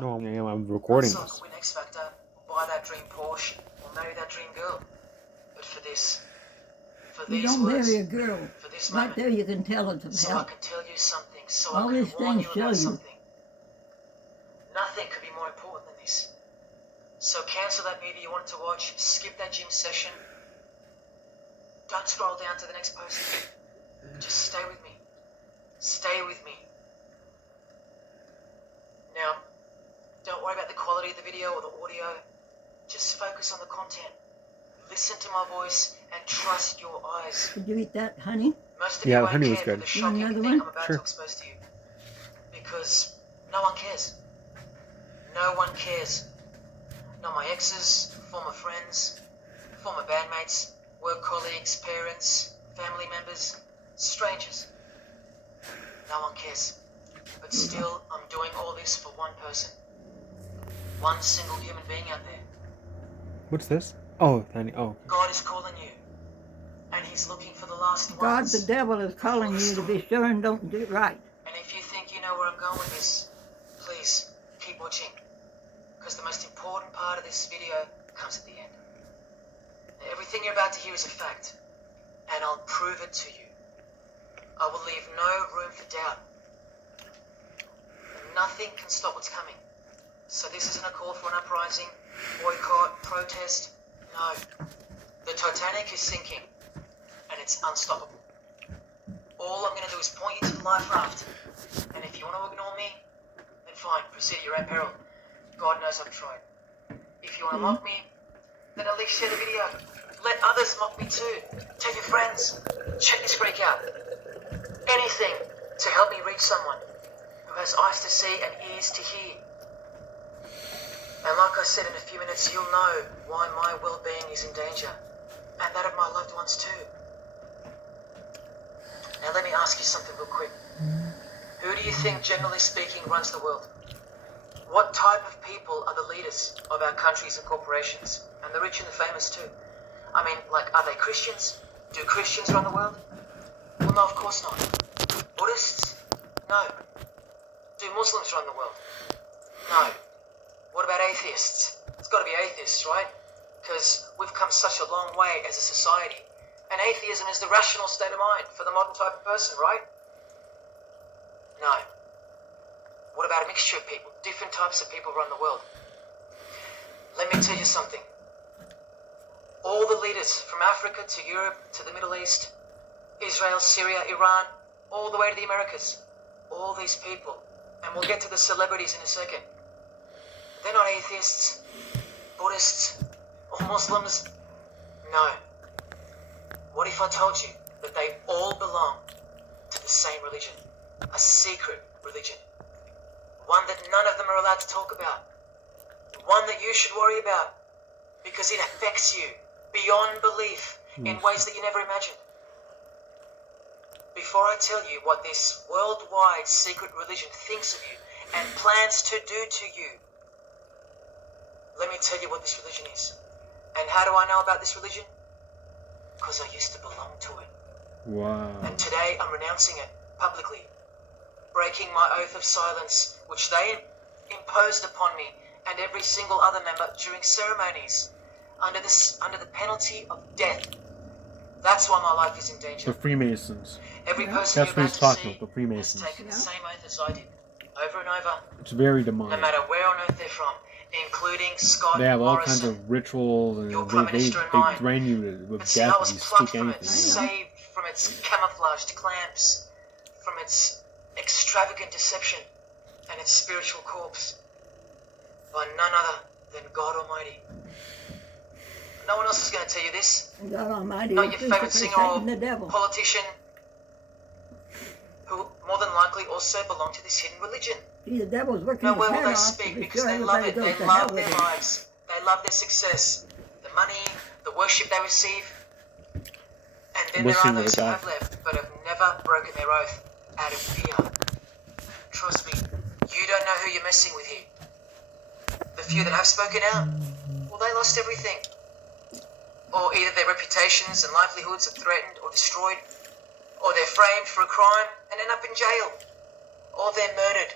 No, I'm recording So I this. could win X Factor, or buy that dream Porsche, or marry that dream girl. But for this, for You these don't words, marry a girl. for this Right moment, there you can tell it's of so I help. can tell you something, so All I can these warn things you show about you. something. Nothing could be more important than this. So cancel that movie you wanted to watch, skip that gym session. Don't scroll down to the next post. Just stay with me. Stay with me. Now, don't worry about the quality of the video or the audio. Just focus on the content. Listen to my voice and trust your eyes. Did you eat that, honey? Most of Yeah, you the won't honey was care good. for the You want shocking another thing one? I'm about Sure. to expose to you. Because no one cares. No one cares. Not my exes, former friends, former bandmates, work colleagues, parents, family members, strangers. No one cares. But still, I'm doing all this for one person. One single human being out there. What's this? Oh, honey. Oh, God is calling you. And he's looking for the last God, ones. the devil is calling you to be sure and don't do right. And if you think you know where I'm going with this, please keep watching. Because the most important part of this video comes at the end. Everything you're about to hear is a fact. And I'll prove it to you. I will leave no room for doubt. Nothing can stop what's coming. So this isn't a call for an uprising, boycott, protest. No. The Titanic is sinking. And it's unstoppable. All I'm going to do is point you to the life raft. And if you want to ignore me, then fine, proceed at your own peril. God knows I've tried. If you want to mock me, then at least share the video. Let others mock me too. Tell your friends. Check this freak out. Anything to help me reach someone who has eyes to see and ears to hear. And like I said, in a few minutes, you'll know why my well-being is in danger. And that of my loved ones too. Now let me ask you something real quick. Who do you think, generally speaking, runs the world? What type of people are the leaders of our countries and corporations? And the rich and the famous too. I mean, like, are they Christians? Do Christians run the world? Well, no, of course not. Buddhists? No. Do Muslims run the world? No. What about atheists? It's got to be atheists, right? Because we've come such a long way as a society. And atheism is the rational state of mind for the modern type of person, right? No. What about a mixture of people? Different types of people run the world. Let me tell you something. All the leaders from Africa to Europe to the Middle East, Israel, Syria, Iran, all the way to the Americas, all these people, and we'll get to the celebrities in a second. They're not atheists, Buddhists, or Muslims. No. What if I told you that they all belong to the same religion? A secret religion. One that none of them are allowed to talk about. One that you should worry about because it affects you beyond belief in ways that you never imagined. Before I tell you what this worldwide secret religion thinks of you and plans to do to you, let me tell you what this religion is. And how do I know about this religion? Because I used to belong to it. wow. And today I'm renouncing it publicly, breaking my oath of silence, which they imposed upon me and every single other member during ceremonies, under the penalty of death. That's why my life is in danger. The Freemasons. Every person That's you're what about he's to talking see about, the has Freemasons. taken the same oath as I did, over and over, It's very no demonic. matter where on earth they're from, including Scott They have all Morrison. kinds of rituals, and Your Prime they Minister and mine. threaten you with But see, I death was if you plucked speak from anything. it, Yeah. saved from its camouflaged clamps, from its extravagant deception, and its spiritual corpse, by none other than God Almighty. No one else is going to tell you this. God Almighty Not is your crucified favourite singer Satan the or devil. politician, who more than likely also belong to this hidden religion. See, the devil's working No, his where will head they off speak? to be Because sure they love everybody it. goes They to hell love with their him. lives. They love their success. The money, the worship they receive. And then there are Listening to those the who guy. have left, but have never broken their oath out of fear. Trust me, you don't know who you're messing with here. The few that have spoken out, well, they lost everything. Or either their reputations and livelihoods are threatened or destroyed, or they're framed for a crime and end up in jail, or they're murdered.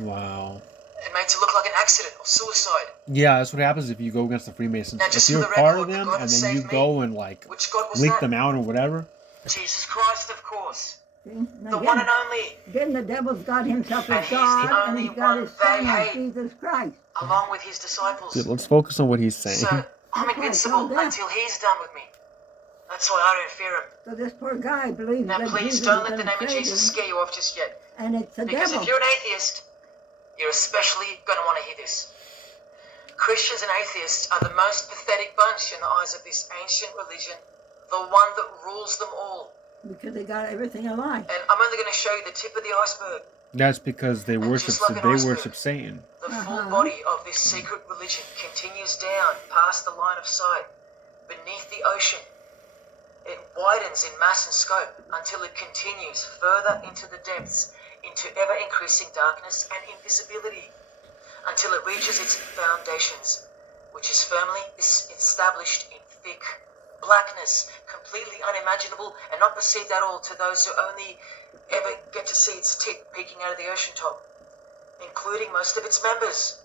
Wow. and made to look like an accident or suicide. Yeah, that's what happens if you go against the Freemasons. Now, If just you're for the part of record, the them God and that then you saved go me, and like which God was leak that? them out or whatever. Jesus Christ, of course. See? The one and only. Again, the devil's got himself And as he's the God, and only he's got one his they son as hate. Jesus Christ. Along with his disciples. Dude, let's focus on what he's saying. So, I'm That's why it's invincible called death. until he's done with me. That's why I don't fear him. So this poor guy believes Now, that please Jesus don't is let the going name to of save Jesus him, scare you off just yet. and it's the Because devil. if you're an atheist, you're especially going to want to hear this. Christians and atheists are the most pathetic bunch in the eyes of this ancient religion, the one that rules them all. Because they got everything a lie. And I'm only going to show you the tip of the iceberg. That's because they worship just like an iceberg, worship Satan. The full body of this secret religion continues down past the line of sight, beneath the ocean. It widens in mass and scope until it continues further into the depths, into ever-increasing darkness and invisibility, until it reaches its foundations, which is firmly established in thick blackness, completely unimaginable and not perceived at all to those who only ever get to see its tip peeking out of the ocean top, including most of its members.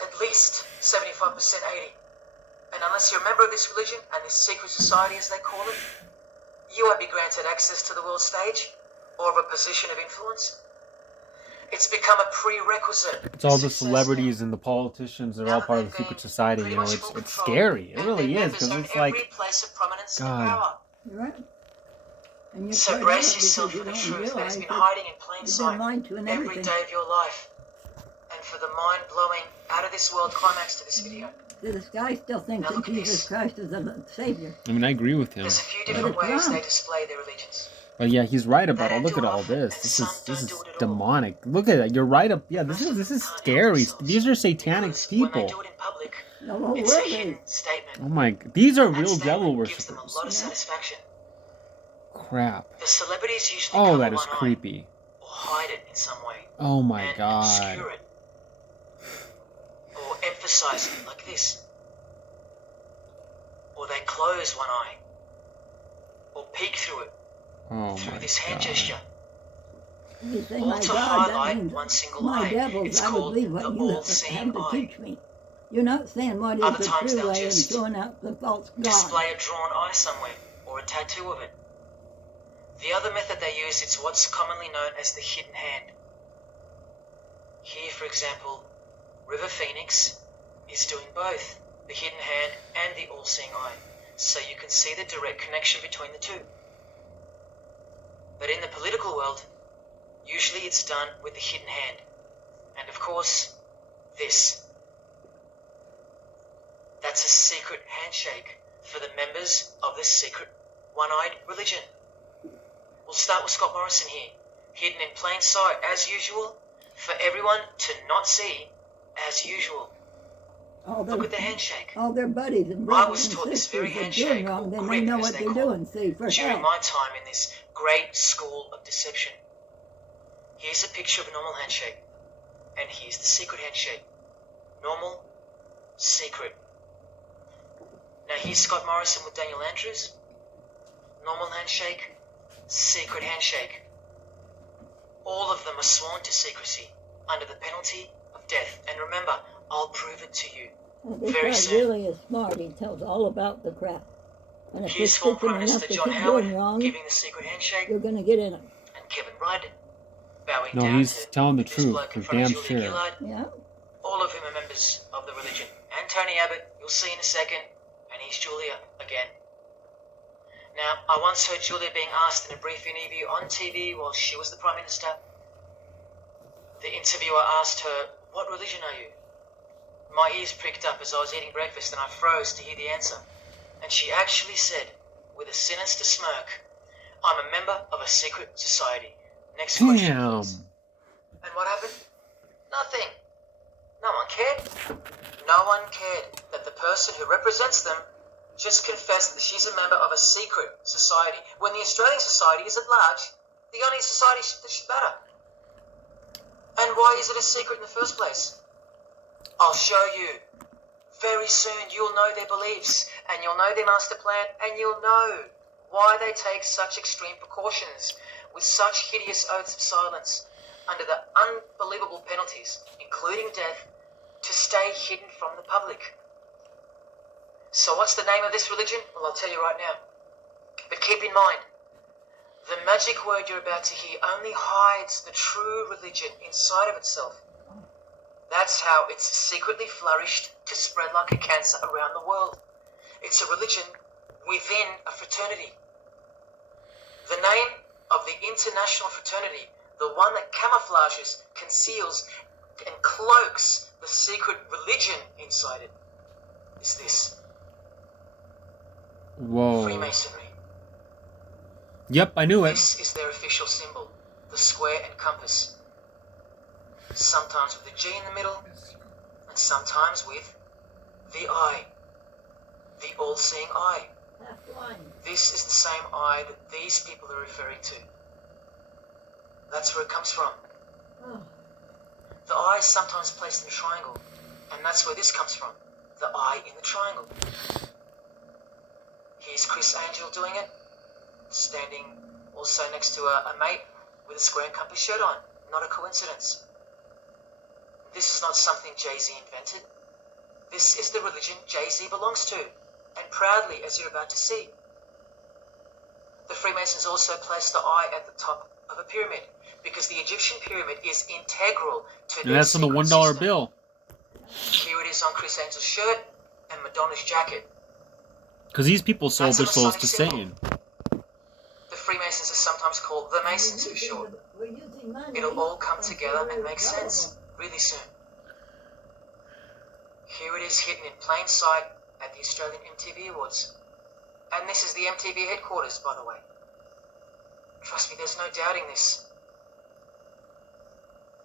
At least 75%, 80%. And unless you're a member of this religion and this secret society, as they call it, you won't be granted access to the world stage or of a position of influence. It's become a prerequisite. It's all the celebrities and the politicians. They're all part of the secret society. You know, it's scary. It really is, because it's like, place of prominence and God. power. You're right. And you're So part of brace it yourself because for the you don't truth that has realize been that hiding in plain you've sight been lied to and every everything. day of your life. And for the mind-blowing, out-of-this-world climax to this video, This guy still thinks Now that look at Jesus this. Christ is the Savior. I mean, I agree with him. there's a few But different it's ways wrong. they display their allegiance. But yeah, he's right about. They Oh, don't look do at it all often, this. and This some is don't do it at all. demonic. Look at that. You're right up. Yeah, this is scary. These are satanic Because when they people. do it in public, The whole it's a world hidden is. statement. Oh my. These are That real devil statement gives them a worshippers. lot of satisfaction. Crap. The celebrities usually Oh, cover that is one eye creepy. or hide it in some way. Oh my and God. obscure it. Or emphasize it like this. Or they close one eye. Or peek through it Oh through my this hand God. gesture. You say, All my to God, that highlight means one single my eye. devils, It's I would called believe the what you have all-seeing to eye. teach me. You're not saying what Other is the times true they'll way and just throwing out the false God. Display a drawn eye somewhere, or a tattoo of it. The other method they use is what's commonly known as the hidden hand. Here, for example, River Phoenix is doing both the hidden hand and the all-seeing eye, so you can see the direct connection between the two. But in the political world, usually it's done with the hidden hand. And of course, this. That's a secret handshake for the members of this secret one-eyed religion. We'll start with Scott Morrison here, hidden in plain sight as usual, for everyone to not see as usual. Look at the handshake. All their buddies and I brothers was and taught this sisters very are doing handshake, wrong, or then they grip know as what they they're call doing, see, for during hell. my time in this great school of deception. Here's a picture of a normal handshake, and here's the secret handshake. Normal, secret. Now here's Scott Morrison with Daniel Andrews. Normal handshake, secret handshake. All of them are sworn to secrecy under the penalty of death. And remember, I'll prove it to you. Well, this very guy soon. really is smart. He tells all about the crap. And if you're Here's former stupid Prime enough Minister to John keep Howard doing wrong, giving the secret handshake, you're going to get in it. and Kevin Rudd bowing No, down he's to telling the this truth, bloke in for front of damn Julia sure. Gillard. Yeah? All of whom are members of the religion. And Tony Abbott, you'll see in a second, and he's Julia again. Now, I once heard Julia being asked in a brief interview on TV while she was the Prime Minister. The interviewer asked her, "What religion are you?" My ears pricked up as I was eating breakfast and I froze to hear the answer. And she actually said, with a sinister smirk, "I'm a member of a secret society." Next question, Damn. please. And what happened? Nothing. No one cared. No one cared that the person who represents them just confessed that she's a member of a secret society, when the Australian society is at large the only society that should matter. And why is it a secret in the first place? I'll show you. Very soon you'll know their beliefs, and you'll know their master plan, and you'll know why they take such extreme precautions with such hideous oaths of silence. under the unbelievable penalties, including death, to stay hidden from the public. So what's the name of this religion? Well, I'll tell you right now. But keep in mind, the magic word you're about to hear only hides the true religion inside of itself. That's how it's secretly flourished to spread like a cancer around the world. It's a religion within a fraternity. The name of the international fraternity, the one that camouflages, conceals, and cloaks the secret religion inside it, is this. Whoa. Freemasonry. Yep, I knew it. This is their official symbol, the square and compass. Sometimes with a G in the middle, and sometimes with the eye. The all-seeing eye. This is the same eye that these people are referring to. That's where it comes from. The eye is sometimes placed in a triangle, and that's where this comes from. The eye in the triangle. Here's Chris Angel doing it, standing also next to a mate with a square and compass shirt on. Not a coincidence. This is not something Jay-Z invented. This is the religion Jay-Z belongs to, and proudly, as you're about to see. The Freemasons also placed the eye at the top of a pyramid, because the Egyptian pyramid is integral to And their that's on the secret $1 system. bill. Here it is on Chris Angel's shirt and Madonna's jacket. Because these people sold That's their a souls Masonic to symbol. Satan. The Freemasons are sometimes called the Masons for short. It'll all come together and make sense really soon. Here it is hidden in plain sight at the Australian MTV Awards. And this is the MTV headquarters, by the way. Trust me, there's no doubting this.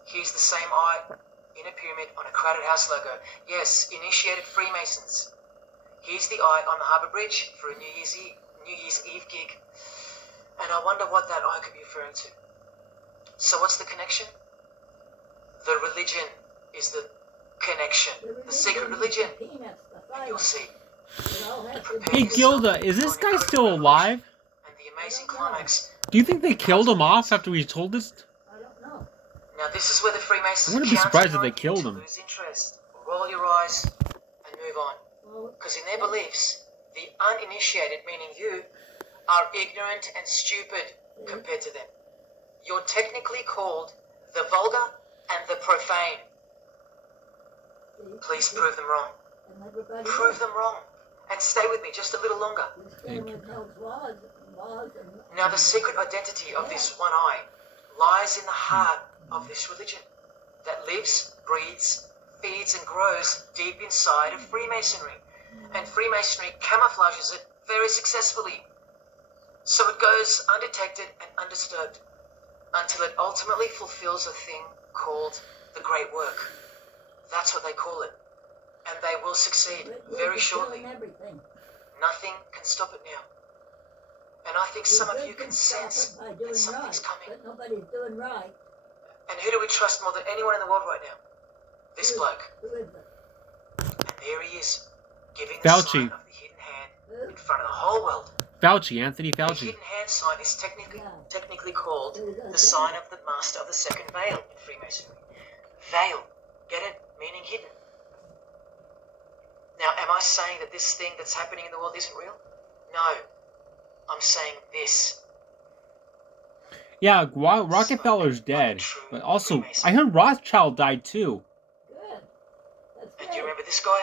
Here's the same eye in a pyramid on a crowded house logo. Yes, initiated Freemasons. Here's the eye on the Harbour Bridge for a New Year's Eve gig. And I wonder what that eye could be referring to. So what's the connection? The religion is the connection. The secret religion. And you'll see. Hey, Gilda, is this guy still alive? And the amazing climax. Do you think they killed him off after we told this? I don't know. Now this is where the Freemasons I wouldn't be surprised if counting they on killed you to him. lose interest. Roll your eyes and move on. Because in their beliefs, the uninitiated, meaning you, are ignorant and stupid compared to them. You're technically called the vulgar and the profane. Please prove them wrong. Prove them wrong. And stay with me just a little longer. Now the secret identity of this one eye lies in the heart of this religion that lives, breathes, feeds and grows deep inside of Freemasonry. And Freemasonry camouflages it very successfully. So it goes undetected and undisturbed until it ultimately fulfills a thing called the Great Work. That's what they call it. And they will succeed very shortly. Nothing can stop it now. And I think some of you can sense that something's coming. But nobody's doing right. And who do we trust more than anyone in the world right now? This bloke. Who is it? And there he is, giving the Fauci. sign of the hidden hand in front of the whole world. Fauci, Anthony The Fauci. hidden hand sign is technically called the sign of the Master of the Second Veil in Freemasonry. Veil, get it? Meaning hidden. Now, am I saying that this thing that's happening in the world isn't real? No. I'm saying this. Yeah, Rockefeller's dead. But also, I heard Rothschild died too. Good. That's And do good. you remember this guy?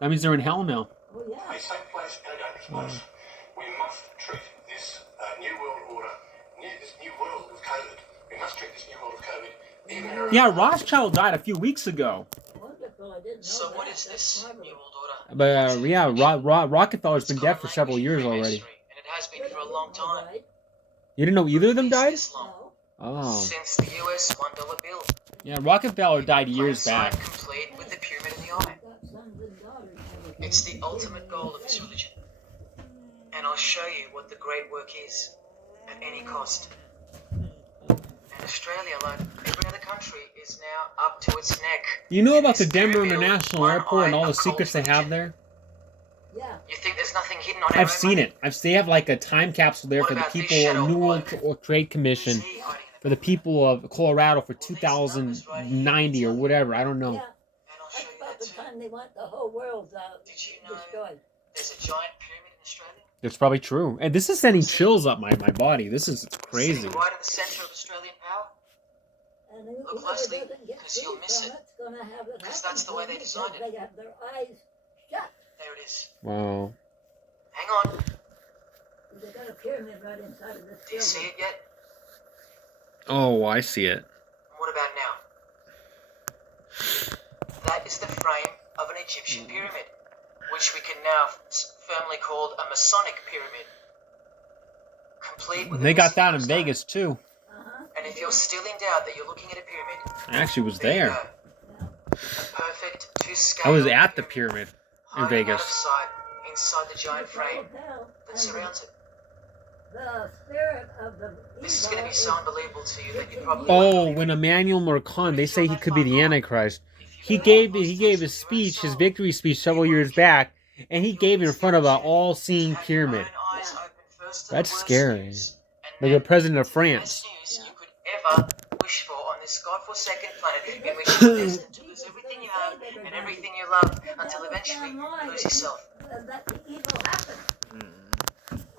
That means they're in hell now. Oh, yeah. A safe place and a dangerous place. We must treat this new world order, this new world of COVID. We must treat this new world of COVID even in Yeah, Rothschild died a few weeks ago. Wonderful. I didn't know So that. what is That's this marvelous. New World Order? But yeah, Rockefeller's been dead for several years already. And it has been for a long time. Right? You didn't know either of them At least died? this long. No. Oh. Since the US $1 bill. Yeah, Rockefeller died years Plain back. sight complete with the pyramid in the eye. Got sons and daughters and everything. It's the ultimate goal of this religion. And I'll show you what the great work is at any cost. And Australia, like every other country, is now up to its neck. You know in about the this Denver pyramidal, International Airport and all the one-eyed secrets they occult have religion. there? Yeah. You think there's nothing hidden on our I've seen it. They have like a time capsule there What for the about this people, shadow New World bloke? Trade Who's Commission. he hiding in the for the people of Colorado for 2090 or whatever. I don't know. Yeah, And I'll show that's you about that the too. time they want the whole world Did you know destroyed. there's a giant pyramid in Australia? It's probably true. And this is sending chills up my body. This is crazy. Sitting right at the center of Australian power? And Look whoever closely, doesn't get 'cause you'll food miss from it. it's going to have it 'Cause happen that's the to way them they because designed it. they have their eyes shut. There it is. Wow. Hang on. They got a pyramid right inside of this Do you see building. it yet? Oh, I see it. What about now? That is the frame of an Egyptian pyramid, which we can now firmly call a Masonic pyramid. Complete with They a got that in stone. Vegas too. And if you're still in doubt that you're looking at a pyramid, I actually was there you there. go. A perfect to-scale I was at the pyramid in hiding out of Vegas. sight inside the giant frame Hotel, that and surrounds it. the spirit of the This is going to be evil so is- unbelievable to you that you probably Oh, won't believe when it. Emmanuel Morcon, they say he could be the Antichrist. If you He ever gave lost his touch with your speech, own his soul, victory speech you several won't years care. back, and he You'll gave be it in front of an opportunity all-seeing to have your pyramid. own eyes open first to That's the worst scary. news, and Like then the president of to the France. best news you could ever wish for on this godforsaken planet in which you're destined to lose everything you have and everything you love until eventually you lose yourself. that the evil happens.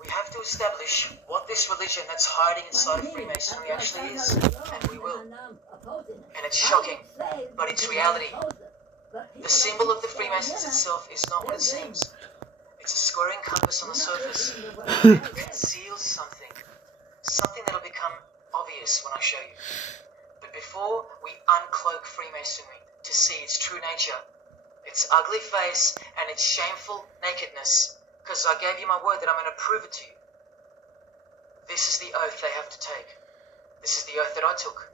We have to establish what this religion that's hiding inside of Freemasonry actually is, and we will. And it's shocking, but it's reality. The symbol of the Freemasons itself is not what it seems. It's a squaring compass on the surface. It conceals something. Something that'll become obvious when I show you. But before we uncloak Freemasonry to see its true nature, its ugly face and its shameful nakedness, because I gave you my word that I'm going to prove it to you. This is the oath they have to take. This is the oath that I took.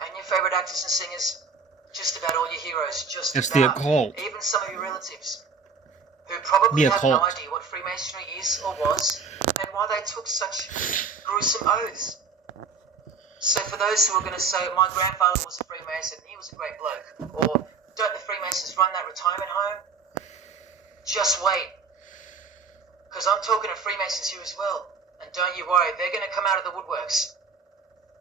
And your favorite actors and singers, just about all your heroes, just It's the about, occult. even some of your relatives, who probably The have no occult. idea what Freemasonry is or was, and why they took such gruesome oaths. So for those who are going to say, my grandfather was a Freemason, he was a great bloke, or don't the Freemasons run that retirement home? Just wait. Because I'm talking to Freemasons here as well, and don't you worry, they're going to come out of the woodworks.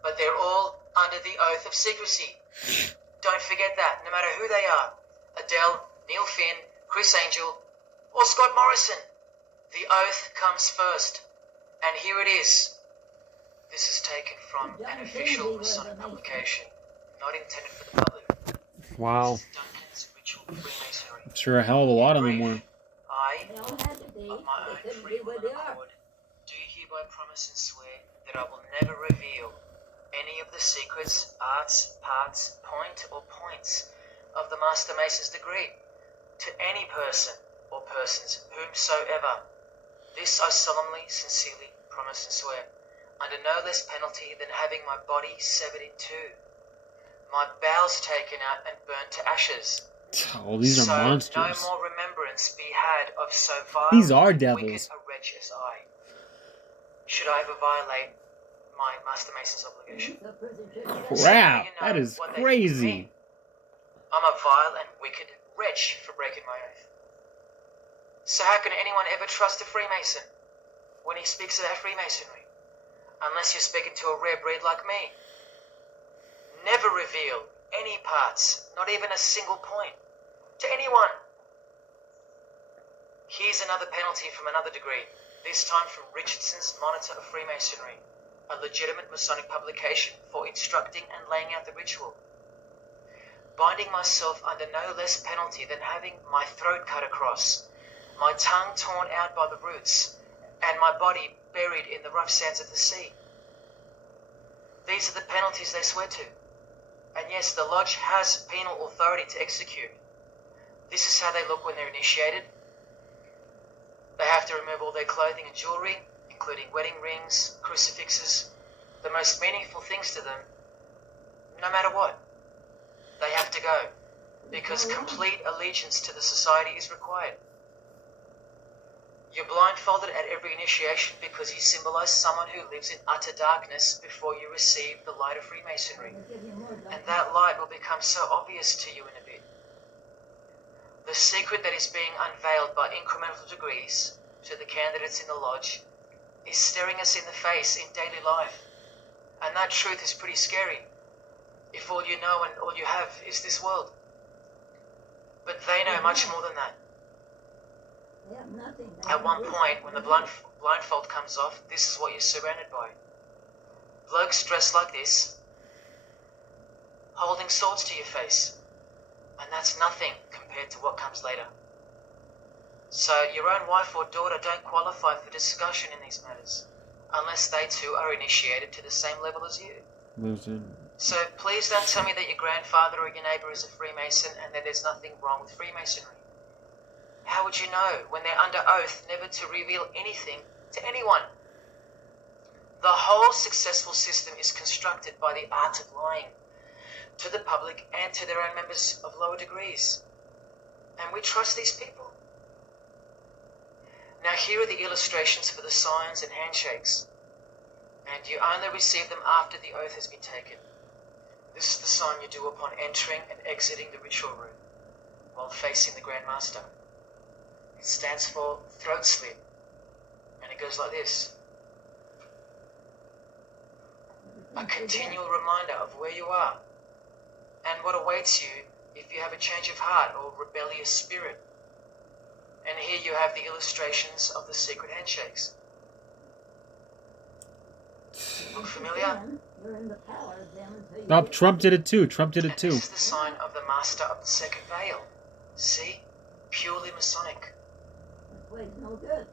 But they're all under the oath of secrecy. Don't forget that, no matter who they are. Adele, Neil Finn, Chris Angel, or Scott Morrison. The oath comes first. And here it is. This is taken from an official Masonic publication, not intended for the public. Wow. This is Duncan's Ritual Freemasonry. I'm sure a hell of a lot of them were. I, They all had to be. of my They own couldn't free be will where and they are. accord, do hereby promise and swear that I will never reveal any of the secrets, arts, parts, point, or points of the Master Mason's degree to any person or persons whomsoever. This I solemnly, sincerely promise and swear, under no less penalty than having my body severed in two, my bowels taken out and burnt to ashes. Oh, these are So monsters. no more remembrance be had of so vile, These are wicked devils. a wretch as I. Should I ever violate my Master Mason's obligation? Crap, that is crazy. I'm a vile and wicked wretch for breaking my oath. So how can anyone ever trust a Freemason when he speaks about Freemasonry? Unless you're speaking to a rare breed like me. Never reveal any parts, not even a single point, to anyone. Here's another penalty from another degree, this time from Richardson's Monitor of Freemasonry, a legitimate Masonic publication for instructing and laying out the ritual. Binding myself under no less penalty than having my throat cut across, my tongue torn out by the roots, and my body buried in the rough sands of the sea. These are the penalties they swear to. And yes, the Lodge has penal authority to execute. This is how they look when they're initiated. They have to remove all their clothing and jewelry, including wedding rings, crucifixes, the most meaningful things to them, no matter what. They have to go, because complete allegiance to the society is required. You're blindfolded at every initiation because you symbolize someone who lives in utter darkness before you receive the light of Freemasonry. And that light will become so obvious to you in a bit. The secret that is being unveiled by incremental degrees to the candidates in the Lodge is staring us in the face in daily life. And that truth is pretty scary, if all you know and all you have is this world. But they know much more than that. They have nothing. At one point, when the blindfold comes off, this is what you're surrounded by. Blokes dressed like this, holding swords to your face. And that's nothing compared to what comes later. So your own wife or daughter don't qualify for discussion in these matters, unless they too are initiated to the same level as you. Listen. So please don't tell me that your grandfather or your neighbour is a Freemason and that there's nothing wrong with Freemasonry. How would you know when they're under oath never to reveal anything to anyone? The whole successful system is constructed by the art of lying to the public and to their own members of lower degrees. And we trust these people. Now here are the illustrations for the signs and handshakes. And you only receive them after the oath has been taken. This is the sign you do upon entering and exiting the ritual room while facing the Grand Master. It stands for throat slit, and it goes like this. A continual reminder of where you are and what awaits you if you have a change of heart or rebellious spirit. And here you have the illustrations of the secret handshakes. Look familiar? You're in the power of them until you Oh, Trump did it too. Trump did it And too. this is the sign of the Master of the Second Veil. See? Purely Masonic. This way's no good.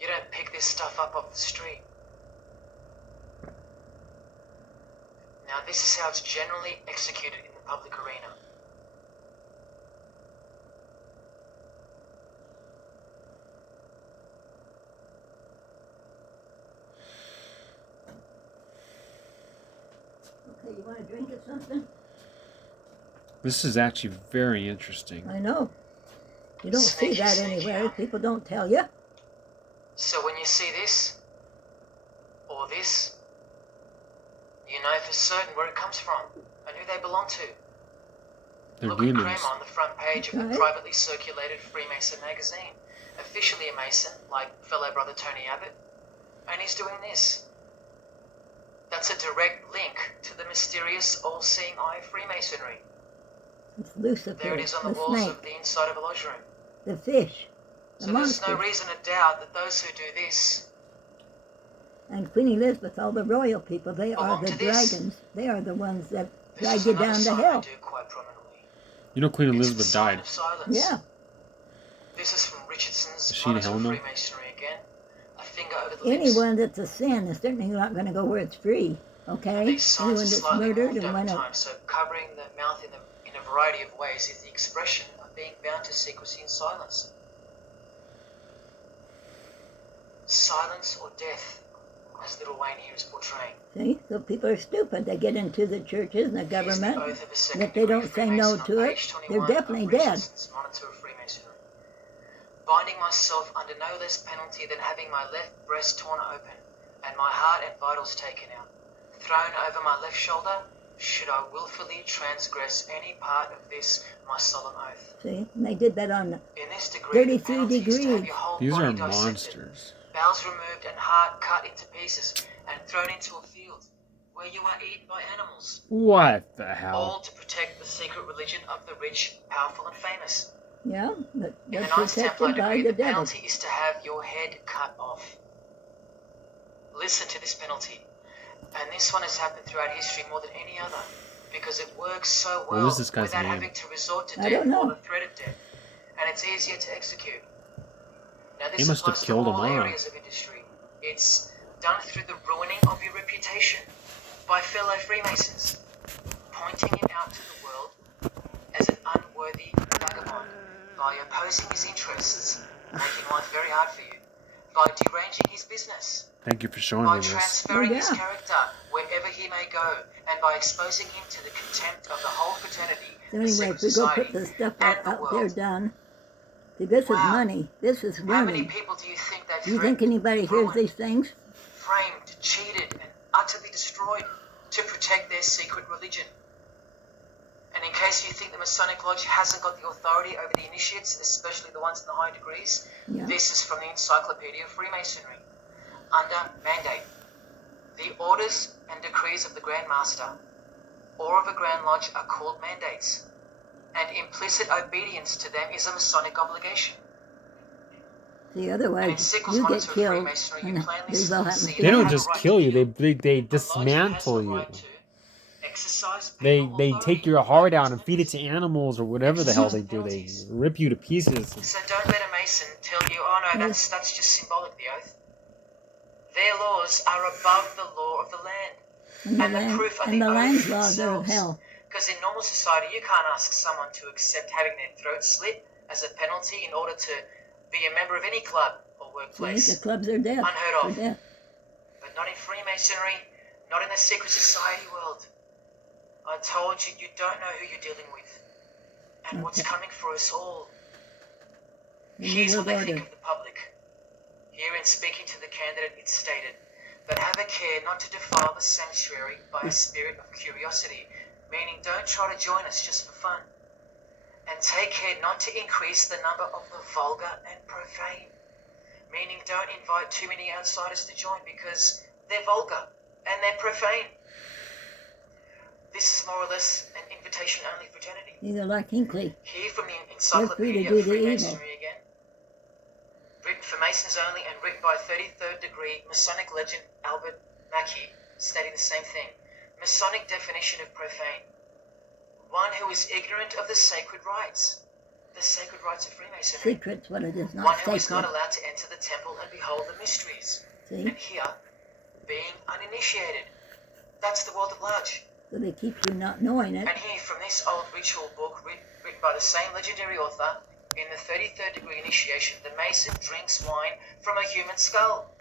You don't pick this stuff up off the street. Now this is how it's generally executed in the public arena. Okay, you want a drink or something? This is actually very interesting. I know. You don't see that anywhere. People don't tell you. So when you see this, or this, you know for certain where it comes from and who they belong to. They're Look demons. at Kramer on the front page of the Right. privately circulated Freemason magazine. Officially a Mason, like fellow brother Tony Abbott. And he's doing this. That's a direct link to the mysterious all-seeing eye of Freemasonry. It's Lucifer, There it is on the the walls snake, of the inside of a lodge room. the fish, the So there's no monster, reason to doubt that those who do this and Queen Elizabeth, all the royal people, they are belong the to this. dragons. They are the ones that This drag is you another down to sign I hell. do quite prominently. You know Queen It's the Elizabeth sign died. of silence. Yeah. This is from Richardson's Is she in Monitor hell of now? Freemasonry again. A finger over the lips. Anyone that's a sin is certainly not going to go where it's free. Okay? These Anyone signs are that's slightly murdered morphed and over went out. time, so covering the mouth in a variety of ways is the expression of being bound to secrecy and silence. Silence or death, as Little Wayne here is portraying. See? So people are stupid. They get into the churches and the Here's the government. oath of a If second they degree don't say no Freemason to on it, page they're 21 definitely of dead. Richardson's Monitor of Freemasonry. Binding myself under no less penalty than having my left breast torn open and my heart and vitals taken out, thrown over my left shoulder, should I willfully transgress any part of this my solemn oath. See? And they did that on In this degree, the 33 penalty is to have degrees. your whole These body are dissected, monsters. bowels removed and heart cut into pieces and thrown into a field where you are eaten by animals. What the hell? All to protect the secret religion of the rich, powerful, and famous. Yeah, but In they're the Knights Templar protected by degree, the the devil. penalty is to have your head cut off. Listen to this penalty. And this one has happened throughout history more than any other, because it works so well What is this guy's without name? having to resort to I death don't know. or the threat of death. And it's easier to execute. Now this He must have applies to killed him all off. areas of industry. It's done through the ruining of your reputation by fellow Freemasons, pointing him out to the world as an unworthy vagabond, by opposing his interests, making life very hard for you, by deranging his business, Thank you for showing by me this. transferring Oh, his yeah. character wherever he may go, and by exposing him to the contempt of the whole fraternity, So the anyway, secret if we go society, put the stuff and out, the out there world. done, see, this is Wow. money. This is How many ruining. people do you think they've Do you threatened, think anybody hears ruined, these things? framed, cheated, and utterly destroyed to protect their secret religion? And in case you think the Masonic Lodge hasn't got the authority over the initiates, especially the ones in the high degrees, Yeah. this is from the Encyclopedia of Freemasonry. under mandate. The orders and decrees of the Grand Master or of a Grand Lodge are called mandates, and implicit obedience to them is a Masonic obligation. See, And in otherwise Sickles you get monitor of killed, Freemasonry, you and plainly this all happens see to They they don't have a just right kill to you, kill. they A lodge has dismantle the you. right to exercise They penal take authority your heart out over and its feed it to members. animals or whatever the hell they do. They rip you to pieces. So don't let a Mason tell you, oh no, Yes. that's just symbolic, the oath. Their laws are above the law of the land. And the proof are and the the oaths land's laws are of themselves. hell. Because in normal society, you can't ask someone to accept having their throat slit as a penalty in order to be a member of any club or See, workplace. the clubs are death. Unheard of. For death. But not in Freemasonry, not in the secret society world. I told you, you don't know who you're dealing with. And what's Okay. coming for us all. The Here's New what they World think Order. of the public. Here in speaking to the candidate, it's stated, but have a care not to defile the sanctuary by a spirit of curiosity, meaning don't try to join us just for fun. And take care not to increase the number of the vulgar and profane, meaning don't invite too many outsiders to join because they're vulgar and they're profane. This is more or less an invitation-only fraternity. Either like Hinckley. Here from the They're free to Encyclopedia do of the evil. Freemasonry again. Written for Masons only and written by 33rd degree Masonic legend Albert Mackey, stating the same thing. Masonic definition of profane. One who is ignorant of the sacred rites. The sacred rites of Freemasonry. Secret's what it is, One not who is not sacred. allowed to enter the temple and behold the mysteries. See? And here, being uninitiated. That's the world at large. So they keep you not knowing it. And here, from this old ritual book written by the same legendary author, in the 33rd degree initiation, the Mason drinks wine from a human skull,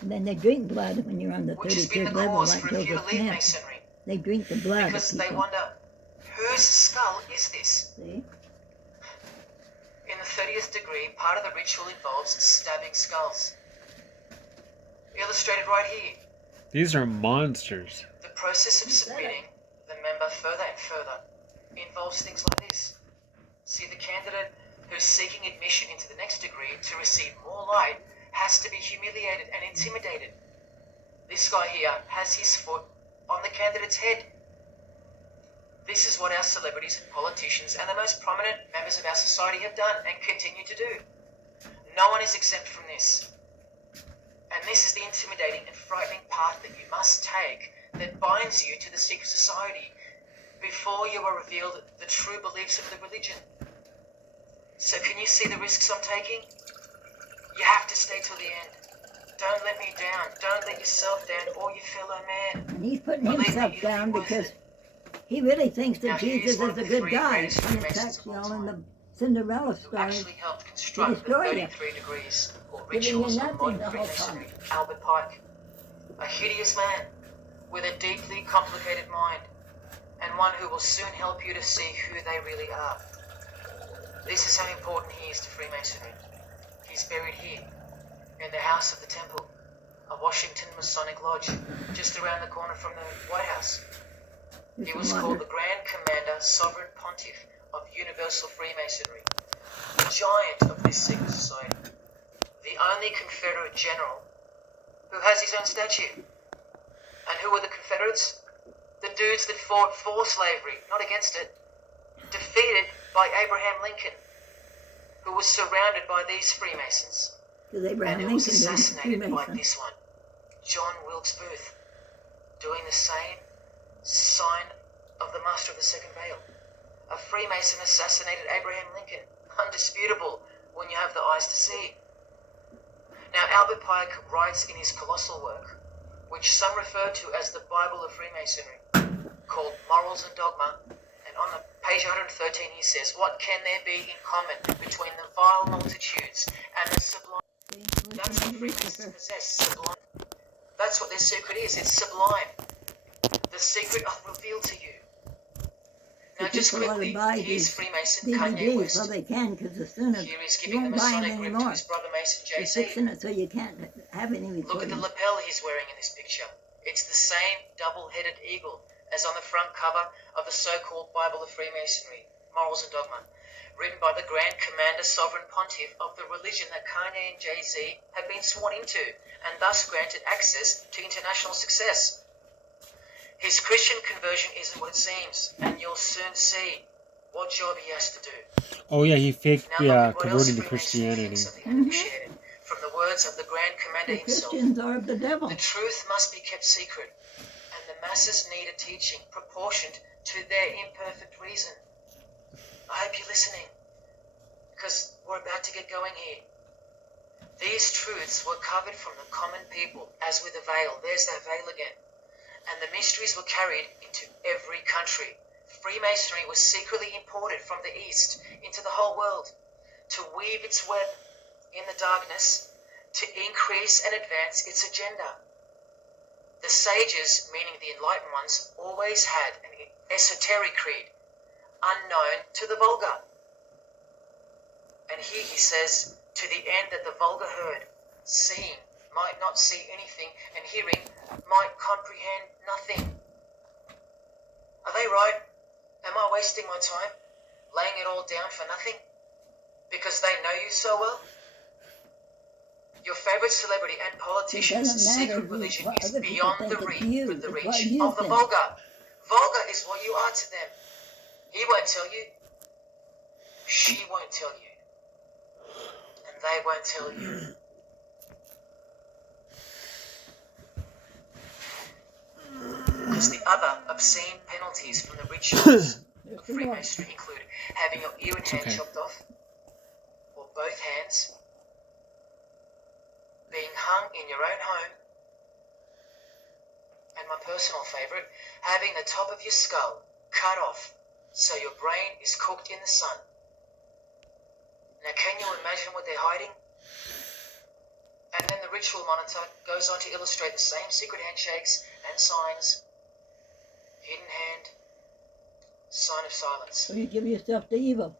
And then they drink blood when you're on the which has been the 33rd level, cause like for a few to Joseph leave Smith. Masonry, They drink the blood because of they people. wonder, whose skull is this? See? In the 30th degree, part of the ritual involves stabbing skulls. Illustrated right here. These are monsters. The process of submitting the member further and further involves things like this. See, the candidate who's seeking admission into the next degree to receive more light has to be humiliated and intimidated. This guy here has his foot on the candidate's head. This is what our celebrities and politicians and the most prominent members of our society have done and continue to do. No one is exempt from this. And this is the intimidating and frightening path that you must take that binds you to the secret society before you are revealed the true beliefs of the religion. So can you see the risks I'm taking? You have to stay till the end. Don't let me down. Don't let yourself down or your fellow man. And he's putting Believe me, himself you'll be down worth because it. he really thinks that Now, here's Jesus one is of a the good three guy. greatest And it's Freemasons of actually all all in time, the Cinderella who story. actually helped construct the destroy you. 33 degrees or Giving you rituals of nothing modern the whole Freemasonry, time. Albert Pike. A hideous man with a deeply complicated mind, and one who will soon help you to see who they really are. This is how important he is to Freemasonry. He's buried here, in the house of the temple, a Washington Masonic Lodge, just around the corner from the White House. He was called the Grand Commander, Sovereign Pontiff of Universal Freemasonry, the giant of this secret society, the only Confederate general who has his own statue. And who were the Confederates? The dudes that fought for slavery, not against it, defeated by Abraham Lincoln, who was surrounded by these Freemasons, Because Abraham and who was Lincoln was a assassinated by Freemason. this one, John Wilkes Booth, doing the same sign of the Master of the Second Veil. A Freemason assassinated Abraham Lincoln, undisputable when you have the eyes to see. Now, Albert Pike writes in his colossal work, which some refer to as the Bible of Freemasonry, called Morals and Dogma, and on page 113 he says, what can there be in common between the vile multitudes and the sublime? That's what Freemasons possess, sublime. That's what their secret is, it's sublime. The secret I'll reveal to you. Now just quickly, here's Freemason Kanye DVDs West. while they can, because as soon as Here he's you giving the won't buy them Masonic grip to anymore. his brother Mason They're Jay-Z. fixing it so you can't have any Look at the recordings. lapel he's wearing in this picture. It's the same double-headed eagle as on the front cover of the so-called Bible of Freemasonry, Morals and Dogma. written by the Grand Commander Sovereign Pontiff of the religion that Kanye and Jay-Z have been sworn into, and thus granted access to international success. His Christian conversion isn't what it seems, and you'll soon see what job he has to do. Oh yeah, he faked Now look at what else converting to Freemasonry Christianity. thinks of the uninitiated. From the words of the Grand Commander The himself, Christians are of the devil. the truth must be kept secret, and the masses need a teaching proportioned to their imperfect reason. I hope you're listening, because we're about to get going here. These truths were covered from the common people as with a veil. There's that veil again. And the mysteries were carried into every country. Freemasonry was secretly imported from the East into the whole world to weave its web in the darkness to increase and advance its agenda. The sages, meaning the enlightened ones, always had an esoteric creed, unknown to the vulgar. And here he says, to the end that the vulgar herd, seeing, might not see anything, and hearing, might comprehend nothing. Are they right? Am I wasting my time, laying it all down for nothing? Because they know you so well? Your favorite celebrity and politician's secret religion is beyond the reach of the vulgar. Vulgar is what you are to them. He won't tell you. She won't tell you. And they won't tell you. Because the other obscene penalties from the rituals of Freemasonry include having your ear and hand chopped off, or both hands, being hung in your own home, and my personal favourite, having the top of your skull cut off so your brain is cooked in the sun. Now can you imagine what they're hiding? And then the ritual monitor goes on to illustrate the same secret handshakes and signs. Hidden hand, sign of silence. So you give yourself to evil.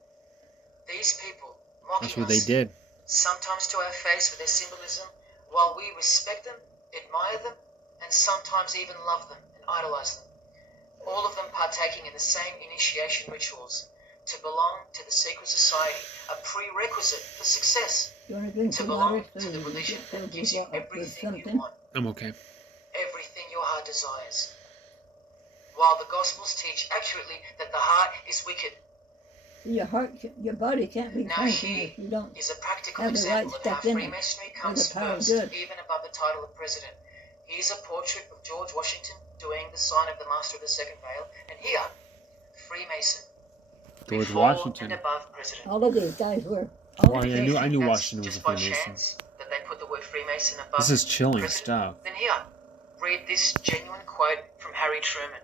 These people mocking That's what us, they did. sometimes to our face for their symbolism, while we respect them, admire them, and sometimes even love them and idolize them. All of them partaking in the same initiation rituals. To belong to the secret society, a prerequisite for success. You want to drink To some belong water? to the religion that gives you everything you something. want, I'm okay. everything your heart desires. While the Gospels teach accurately that the heart is wicked. Your heart, your body can't be Now functioning here if you don't. is a practical have the right example of how stuff in it, Freemasonry or comes the power of first, good. even above the title of president. Here's a portrait of George Washington doing the sign of the Master of the Second Veil, and here, Freemason. George Before Washington. and above president. All of these guys were. Well, yeah, I knew That's Washington was a just by Freemason. chance that they put the word Freemason above This is chilling president? stuff. Then here, read this genuine quote from Harry Truman.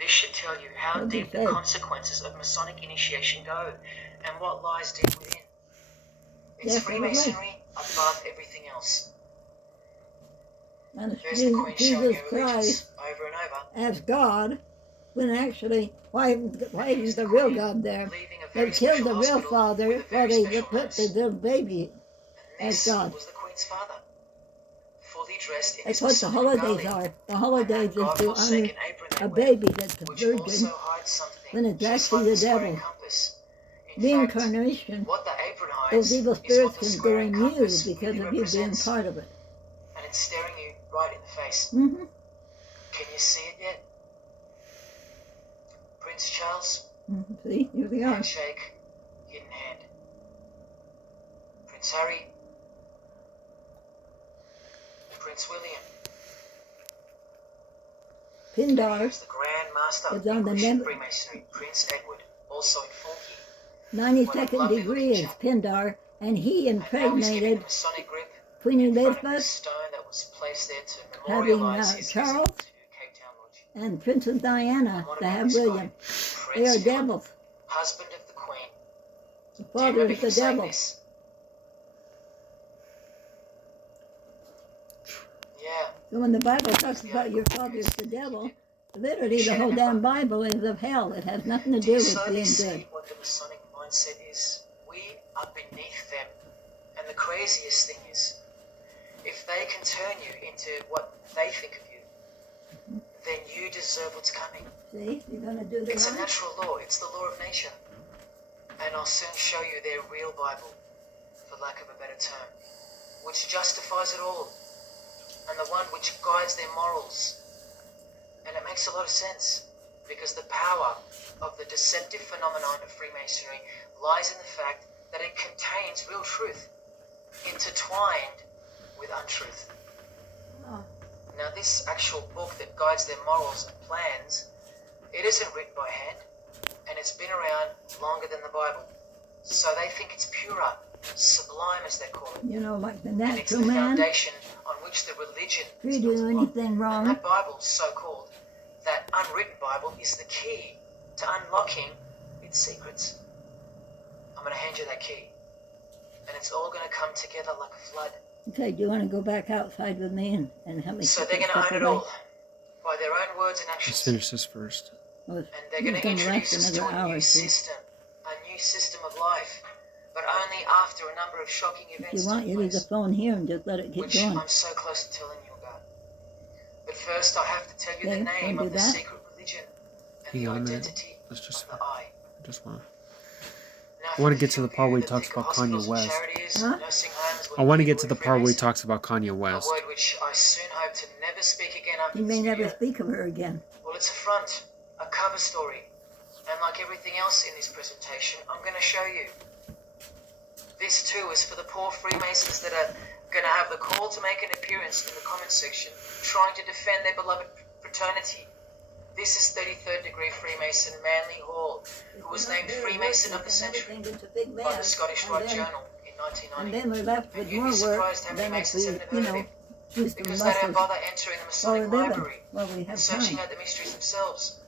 This should tell you how What'd he deep the say? consequences of Masonic initiation go, and what lies deep within. It's Definitely. Freemasonry above everything else. And There's the Queen showing Jesus her allegiance Christ over and over. as God, when actually, why isn't the real God there? Leaving a They very killed special the real hospital father with a while very they special put the nurse. little baby And as this God. was the Queen's father, fully dressed in That's his what the Masonic holidays regalia, are. The holidays is to honor God-forsaken apron they a wear, baby that's a which virgin, also hides something, when it's just actually like the the square devil. compass. In The fact, incarnation. what the apron Those hides evil is spirits what the can go square in you compass because really of you being represents, part of it. and it's staring you right in the face. Mm-hmm. Can you see it yet? Prince Charles, See, here we are. handshake, hidden hand. Prince Harry, Prince William, Pindar here's the Grand Master of is on the English Freemasonry, Prince Edward, also in full gear. 92nd degree is Pindar, and he And now he's giving impregnated the Masonic grip Queen in front of this Elizabeth, stone that was placed there to having memorialize his Charles visit to Cape Town Lodge. and Princess Diana And what to about have this guy? William. They Prince are Philip, devils. husband of the Queen. The Do you father remember is him the saying devil. this? Yeah. So when the Bible talks about your father is the devil, literally the whole damn Bible is of hell. It has nothing to Do do you with slowly being see good. what the Masonic mindset is? We are beneath them. And the craziest thing is, if they can turn you into what they think of you, then you deserve what's coming. See, you're going to do the It's a right. natural law. It's the law of nature. And I'll soon show you their real Bible, for lack of a better term, which justifies it all, and the one which guides their morals. And it makes a lot of sense, because the power of the deceptive phenomenon of Freemasonry lies in the fact that it contains real truth, intertwined with untruth. Oh. Now this actual book that guides their morals and plans, it isn't written by hand, and it's been around longer than the Bible. So they think it's purer, sublime as they call it. You know, like the And it's natural the man, foundation on which the religion if is you built do upon. anything And wrong, that Bible, so-called, that unwritten Bible, is the key to unlocking its secrets. I'm going to hand you that key, and it's all going to come together like a flood. okay, do you want to go back outside with me and help me So put they're this going to stuff own it away? all, by their own words and Let's actions. finish this first. Well, And they're you're going to gonna introduce last us to another a hour, new see. system of life, but only after a number of shocking If events you want, take you leave the place, phone here and just let it keep which going. I'm so close to telling you about. But first I have to tell you Okay, the name wanna of do the that? secret religion and Hang the on a minute. identity Let's just, of the I. I just want. Now, I want to for get to the few part of where you he that talks think of about Kanye hospitals and West. charities, Huh? nursing homes, I want to when get the to the word part where he Freemason, talks about Kanye a West. word which I soon hope to never speak again after You may this never video. speak of her again. Well, it's a front, a cover story, and like everything else in this presentation, I'm going to show you. This too is for the poor Freemasons that are going to have the call to make an appearance in the comment section, trying to defend their beloved fraternity. This is 33rd degree Freemason Manly Hall, who was named Freemason of the Century by the Scottish Rite Journal in And 1990. then we're left with And you'd more be work surprised how many than if Masons we, haven't you heard of know, him, use the because they don't muscles bother entering the while we're Masonic living, library while we and have searching time. out the mysteries themselves.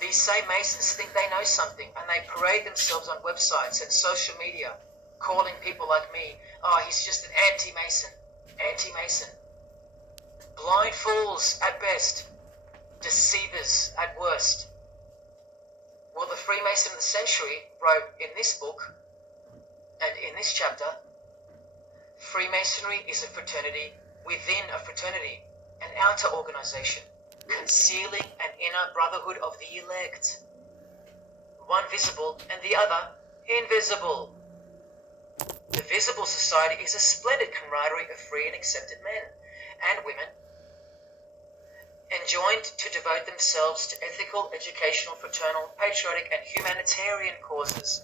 These same Masons think they know something, and they parade themselves on websites and social media, calling people like me, oh, he's just an anti-Mason. Anti-Mason. Blind fools at best. Deceivers at worst. Well, the Freemason of the Century wrote in this book, and in this chapter, Freemasonry is a fraternity within a fraternity, an outer organization, concealing an inner brotherhood of the elect. One visible and the other invisible. The visible society is a splendid camaraderie of free and accepted men and women, enjoined to devote themselves to ethical, educational, fraternal, patriotic, and humanitarian causes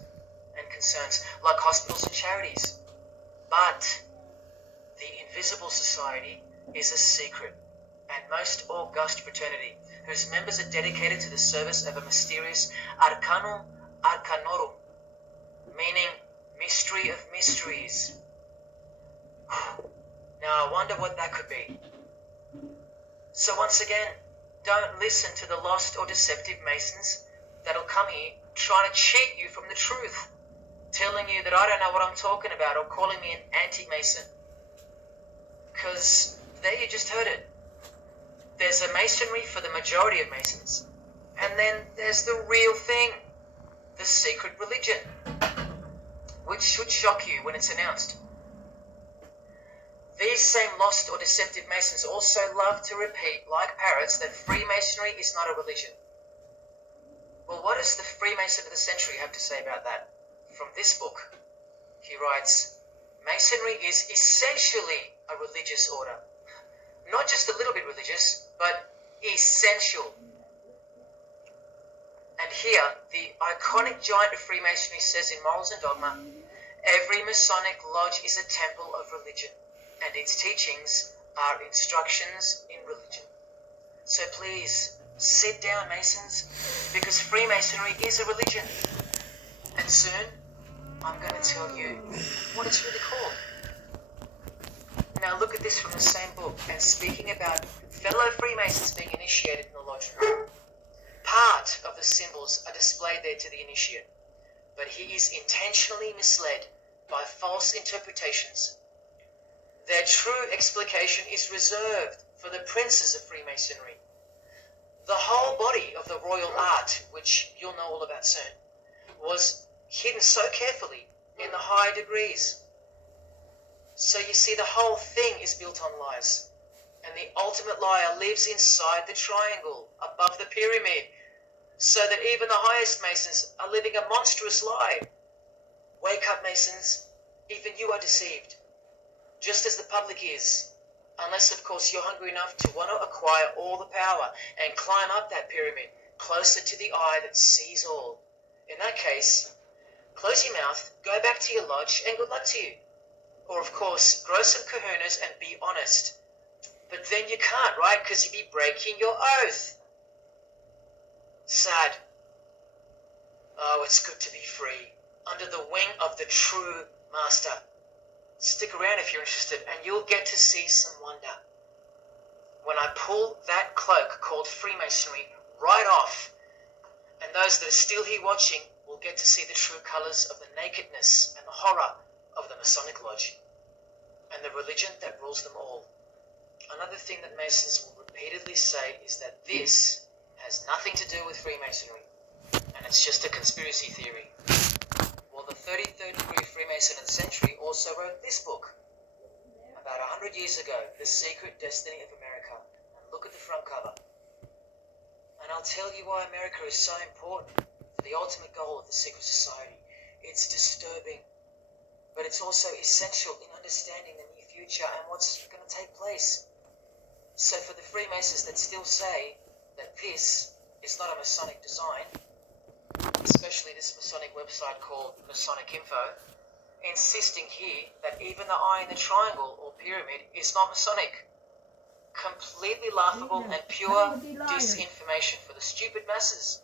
and concerns, like hospitals and charities. But the invisible society is a secret and most august fraternity, whose members are dedicated to the service of a mysterious arcanum arcanorum, meaning mystery of mysteries. Now I wonder what that could be. So once again, don't listen to the lost or deceptive Masons that'll come here trying to cheat you from the truth, telling you that I don't know what I'm talking about or calling me an anti-Mason. Because there you just heard it. There's a Masonry for the majority of Masons, and then there's the real thing, the secret religion, which should shock you when it's announced. These same lost or deceptive Masons also love to repeat, like parrots, that Freemasonry is not a religion. Well, what does the Freemason of the Century have to say about that? From this book, he writes, Masonry is essentially a religious order. Not just a little bit religious, but essential. And here, the iconic giant of Freemasonry says in Morals and Dogma, every Masonic lodge is a temple of religion, and its teachings are instructions in religion. So please, sit down, Masons, because Freemasonry is a religion. And soon, I'm going to tell you what it's really called. Now look at this from the same book, and speaking about fellow Freemasons being initiated in the lodge room. Part of the symbols are displayed there to the initiate, but he is intentionally misled by false interpretations. Their true explication is reserved for the princes of Freemasonry. The whole body of the royal art, which you'll know all about soon, was hidden so carefully in the higher degrees. So you see, the whole thing is built on lies, and the ultimate liar lives inside the triangle, above the pyramid, so that even the highest Masons are living a monstrous lie, Wake up, Masons. Even you are deceived. Just as the public is. Unless, of course, you're hungry enough to want to acquire all the power and climb up that pyramid closer to the eye that sees all. In that case, close your mouth, go back to your lodge, and good luck to you. Or, of course, grow some kahunas and be honest. But then you can't, right? Because you'd be breaking your oath. Sad. Oh, it's good to be free, under the wing of the true master. Stick around if you're interested, and you'll get to see some wonder. When I pull that cloak called Freemasonry right off, and those that are still here watching will get to see the true colours of the nakedness and the horror of the Masonic Lodge, and the religion that rules them all. Another thing that Masons will repeatedly say is that this has nothing to do with Freemasonry, and it's just a conspiracy theory. Well, the 33rd degree Freemason of the century also wrote this book about 100 years ago, The Secret Destiny of America. And look at the front cover. And I'll tell you why America is so important for the ultimate goal of the secret society. It's disturbing, but it's also essential in understanding the near future and what's going to take place. So for the Freemasons that still say that this is not a Masonic design, especially this Masonic website called Masonic Info, insisting here that even the eye in the triangle or pyramid is not Masonic. Completely laughable and pure disinformation for the stupid masses.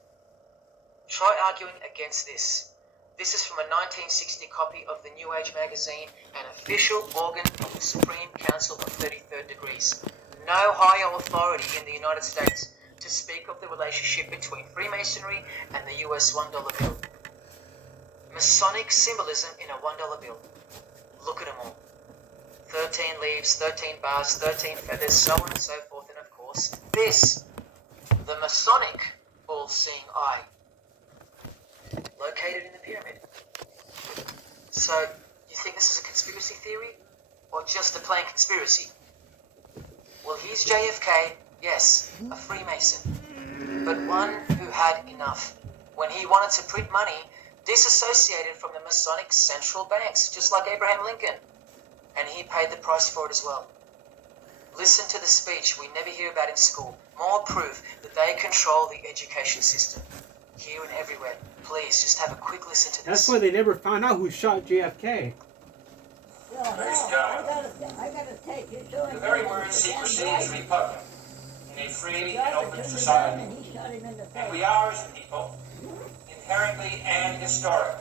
Try arguing against this. This is from a 1960 copy of the New Age magazine, an official organ of the Supreme Council of 33rd Degrees. No higher authority in the United States to speak of the relationship between Freemasonry and the US $1 bill. Masonic symbolism in a $1 bill. Look at them all. 13 leaves, 13 bars, 13 feathers, so on and so forth, and of course, this, the Masonic all-seeing eye, located in the pyramid. So, you think this is a conspiracy theory, or just a plain conspiracy? Well, here's JFK, yes, a Freemason, but one who had enough. When he wanted to print money, disassociated from the Masonic central banks, just like Abraham Lincoln. And he paid the price for it as well. Listen to the speech we never hear about in school. More proof that they control the education system. Here and everywhere. Please, just have a quick listen to this. That's why they never found out who shot JFK. I gotta take you to The very word secrecy is repugnant in a free and open society. And we are, as a people, inherently and historically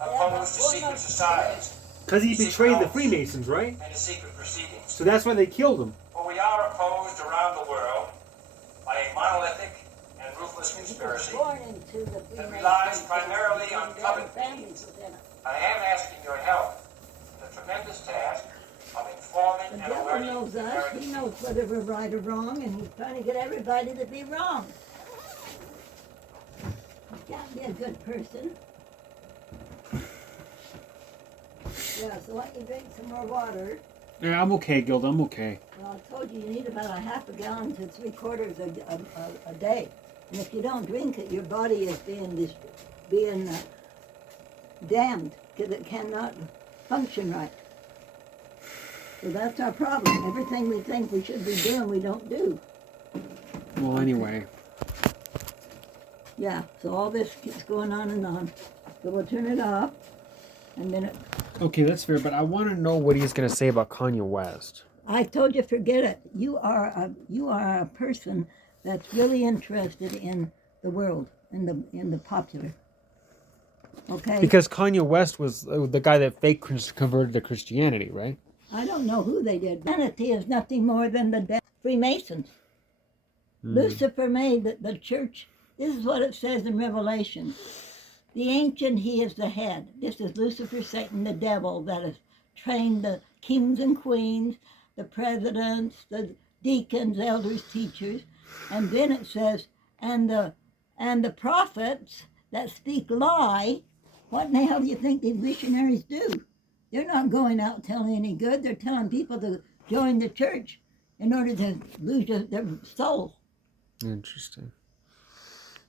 opposed to secret societies. Because he betrayed the Freemasons, right? And to secret proceedings. So that's why they killed him. For we are opposed around the world by a monolithic and ruthless conspiracy that relies primarily on covered means. I am asking your help in the tremendous task of informing The and devil alerting knows us. American He knows whether we're right or wrong, and he's trying to get everybody to be wrong. You can't be a good person. Yeah, so why don't you drink some more water? Yeah, I'm okay, Gilda. I'm okay. Well, I told you need about a half a gallon to 3/4 a day. And if you don't drink it, your body is being damned because it cannot function right. So that's our problem. Everything we think we should be doing, we don't do. Well, anyway. Yeah, so all this keeps going on and on. So we'll turn it off, and then Okay, that's fair, but I want to know what he's going to say about Kanye West. I told you, forget it. You are a person that's really interested in the world, in the popular. Okay. Because Kanye West was the guy that fake converted to Christianity, right? I don't know who they did. Humanity is nothing more than the Freemasons. Lucifer made the church. This is what it says in Revelation. The ancient, he is the head. This is Lucifer, Satan, the devil that has trained the kings and queens, the presidents, the deacons, elders, teachers. And then it says, and the prophets that speak lie. What in the hell do you think these missionaries do? They're not going out telling any good. They're telling people to join the church in order to lose their soul. Interesting.